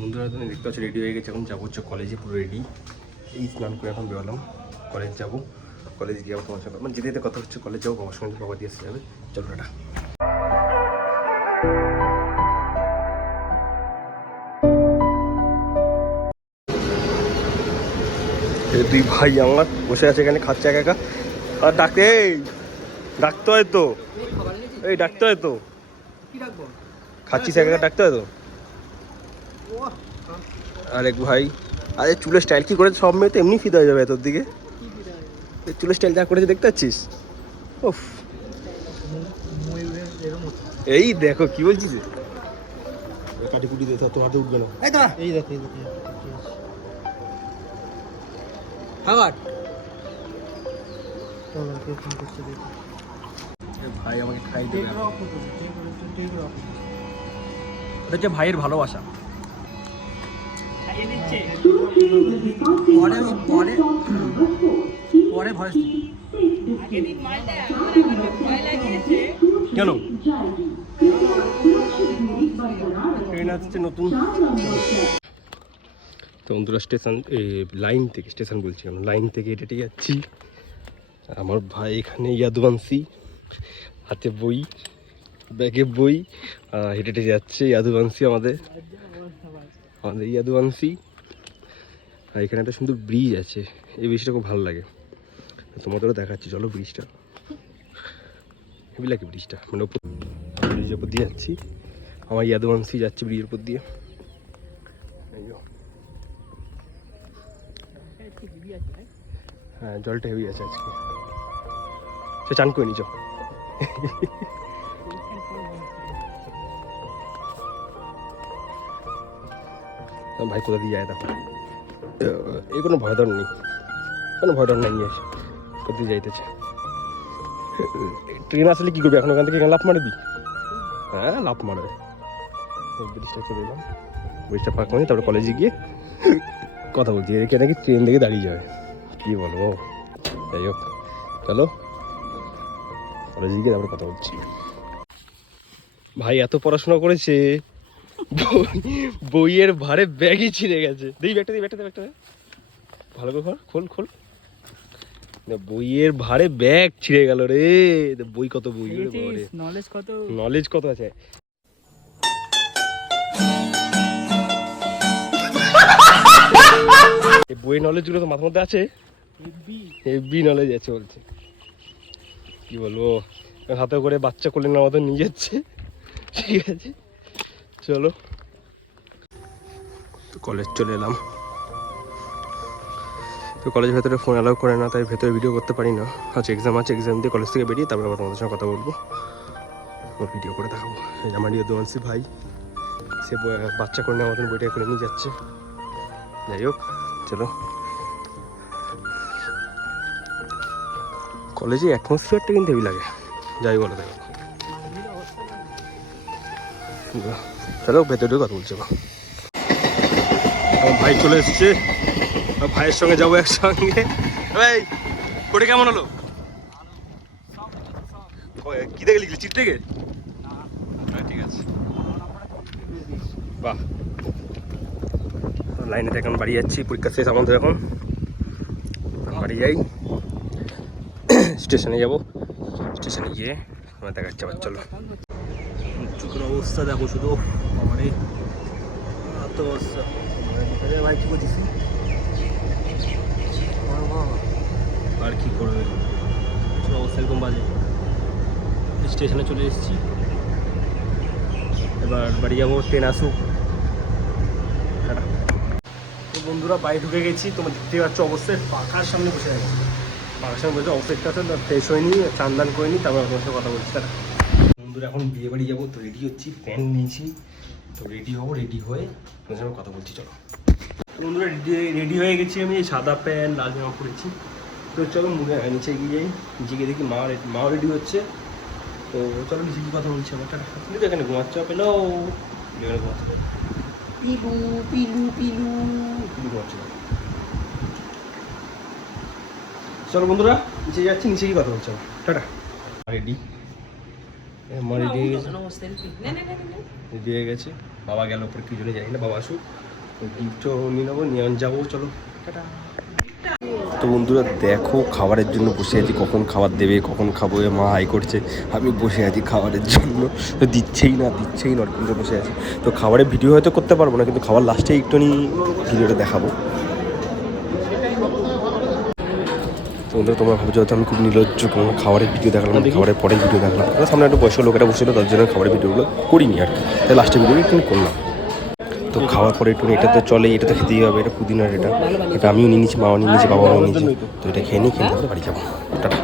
বন্ধুরা তুমি দেখতে পাচ্ছ রেডি হয়ে গেছে। এখন যাব হচ্ছে কলেজে পুরো রেডি এই স্নান করে এখন বেরোলাম। কলেজ যাব। কলেজ গিয়ে তোমার সাথে মানে যেতে যেতে কথা হচ্ছে কলেজ যাব বাবার সঙ্গে বাবা দিয়ে যাবে। চলো টাটা। দুই ভাই আমার বসে আছে এখানে খাচ্ছে একা একা। আর ডাকতে এই ডাকতে হয় তো। এই ডাকতে হয় তো। খাচ্ছিস একা একা ডাকতে হয় তো? আরেক ভাই আরে চুলের স্টাইল কি করেছে? সব মেয়ে তো এমনি ফিদা হয়ে যাবে তোর দিকে। চুলের স্টাইল যা করেছে দেখতে পাচ্ছিস? উফ। এই দেখো কি বলছিস? এ? এ কাটি কুটি দিয়ে তোমার হাতে উঠবে না এই তো এই দেখো এই দেখো খাবার ভাই আমাকে খাই দেবে হচ্ছে ভাইয়ের ভালোবাসা। পরে পরে পরে ভয়েস কেন ট্রেন আসছে। নতুন তো বন্ধুরা স্টেশন লাইন থেকে, স্টেশন বলছি আমি লাইন থেকে হেঁটে যাচ্ছি। আমার ভাই এখানে ইয়াদুবাংশী হাতে বই, ব্যাগে বই হেঁটে হেঁটে যাচ্ছে। ইয়াদুবাংশী আমাদের। আমাদের ইয়াদুবাংশী আর এখানে একটা সুন্দর ব্রিজ আছে। এই ব্রিজটা খুব ভালো লাগে। তোমাদেরও দেখাচ্ছি, চলো ব্রিজটা হেভি লাগে ব্রিজটা মানে ওপর ব্রিজের উপর দিয়ে যাচ্ছি। আমার ইয়াদুবাংশী যাচ্ছে ব্রিজের উপর দিয়ে। হ্যাঁ জলটা হেভি আছে আজকে। সে চান করে নিচ ভাই কোথা দিয়ে যায় দেখো। এই কোনো ভয় ডর নেই কোনো ভয় ডর নেই কোথা দিয়ে যাইতেছে? ট্রেন আসলে কী করবি? এখন ওখান থেকে এখানে লাফ মারবি? হ্যাঁ লাফ মারবে ব্রিজটা চলে এলাম। ব্রিজটা পার করে তারপরে কলেজে গিয়ে কথা বলছি। এদিকে নাকি ট্রেন থেকে দাঁড়িয়ে যাবে কি বলব? যাই হোক, চলো। কলেজে গিয়ে তারপরে কথা বলছি। ভাই, এত পড়াশোনা করেছে? বইয়ের ভারে ব্যাগই ছিঁড়ে গেছে। দেখি ব্যাগটা দিই ব্যাগটা দে ব্যাগটা ভালো করে খোল খোল খোল। না, বইয়ের ভারে ব্যাগ ছিঁড়ে গেল রে। বই কত বই। নলেজ কত? নলেজ কত আছে? এই বই নলেজগুলো তো মাথার মধ্যে আছে। হেভি নলেজ আছে বলছে। কি বলব? হাতে করে বাচ্চা কোলে নেওয়ার মতো নিয়ে যাচ্ছে ঠিক আছে? চলো। কলেজ চলে এলাম। তো কলেজ ভেতরে ফোন অ্যালাউ করে না, তাই ভেতরে ভিডিও করতে পারি না। আচ্ছা এক্সাম আছে এক্সাম দিয়ে কলেজ থেকে বেরিয়ে তারপরে আবার তোমাদের সঙ্গে কথা বলব। ওর ভিডিও করে দেখাবো। এই আমার দুয়ানসি ভাই, সে বাচ্চা করে নেওয়ার মতন বইটা করে নিয়ে যাচ্ছে। যাই হোক, চলো। কলেজে অ্যাটমসফিয়ারটা কিন্তু হেভি লাগে। যাই বলো দেখো চলো ভেতরে ঢুকে কথা বলছি ভাই চলে এসছে। ভাইয়ের সঙ্গে যাব একসঙ্গে। ভাই কোটে কেমন হলো? কি দেখে লিখলি? চিট থেকে হ্যাঁ, ঠিক আছে। বাহ। লাইনেতে এখন বাড়ি যাচ্ছি পরীক্ষা শেষ আমাদের এখন। বাড়ি যাই। স্টেশনে যাব। স্টেশনে গিয়ে আমরা দেখাচ্ছি আবার চলো। চোখের অবস্থা দেখো শুধু। আমার এত অবস্থা। ভাই কি করছিস? আর কি করবে? অবস্থা এরকম বাজে। স্টেশনে চলে এসেছি। এবার বাড়ি যাব ট্রেন আসুক। তো বন্ধুরা বাড়ি ঢুকে গেছি। তোমার দেখতে পাচ্ছ অবস্থায় পাখার সামনে বসে গেছি পাখার সামনে বসে অবস্থা আছে ফ্রেশ হয়নি চান দান করে নি তারপর তোমার সাথে কথা বলছি। তারা বন্ধুরা এখন বিয়ে বাড়ি যাব তো রেডি হচ্ছি প্যান্ট নিয়েছি। তো রেডি হব রেডি হয়ে তোমার সঙ্গে কথা বলছি চলো। তো বন্ধুরা রেডি হয়ে গেছি আমি সাদা প্যান্ট লাল জামা পরেছি। তো চলো মুখে নিচে গিয়ে যাই নিচে গিয়ে দেখি মা মাও রেডি হচ্ছে। তো চলো নিচে গিয়ে কথা বলছি আমার তুমি তো এখানে ঘুমাচ্ছ পেল এখানে ঘুমাচ্ছ পিলু পিলু পিলু। পিলু ঘুমাচ্ছ চলো বন্ধুরা নিচে যাচ্ছি নিচে গিয়ে কথা বলছি আমার টাটা। রেডি মা রেডি হয়ে গেছে। হয়ে গেছে। বাবা গেল কি জন্য জানি না বাবা আসুক। গিফটও নিয়ে নেব নিয়ে যাব চলো। তো বন্ধুরা দেখো খাবারের জন্য বসে আছি কখন খাবার দেবে কখন খাব মা হাই করছে আমি বসে আছি খাবারের জন্য। তো দিচ্ছেই না দিচ্ছেই না বসে আছি। তো খাবারের ভিডিও হয়তো করতে পারব না কিন্তু খাবার লাস্টে একটুখানি ভিডিওটা দেখাবো। তো বন্ধুরা তোমরা ভাবছ হয়তো আমি খুব নির্লজ্জ কোনো খাবারের ভিডিও দেখালাম খাবারের পরে ভিডিও দেখালাম। কারণ সামনে একটা বয়স্ক লোকেরা বসেছিল তার জন্য খাবারের ভিডিওগুলো করিনি আর কি। তাই লাস্টে ভিডিও একটু করলাম। তো খাওয়ার পরে একটু এটা তো চলে এটা তো খেতেই হবে এটা পুদিনার এটা। এটা আমিও নিয়ে নিচ্ছি মাও নিয়ে নিয়েছি বাবাও নিয়ে নিয়েছি। তো এটা খেয়ে নিয়ে খেয়ে তারপরে বাড়ি যাব। টাটা।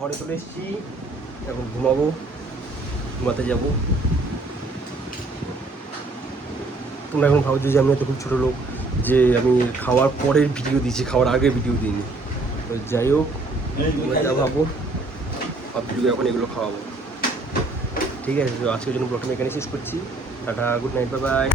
ঘরে চলে এসেছি। এখন ঘুমাবো ঘুমাতে যাব। তোমরা এখন ভাবছ যে আমি এত খুব ছোটো লোক যে আমি খাওয়ার পরের ভিডিও দিয়েছি খাওয়ার আগে ভিডিও দিইনি। তো যাই হোক যা ভাবো ভিডিও এখন এগুলো খাওয়াবো। ঠিক আছে, তো আজকের জন্য ব্লগটা এখানে শেষ করছি। Tata good night bye bye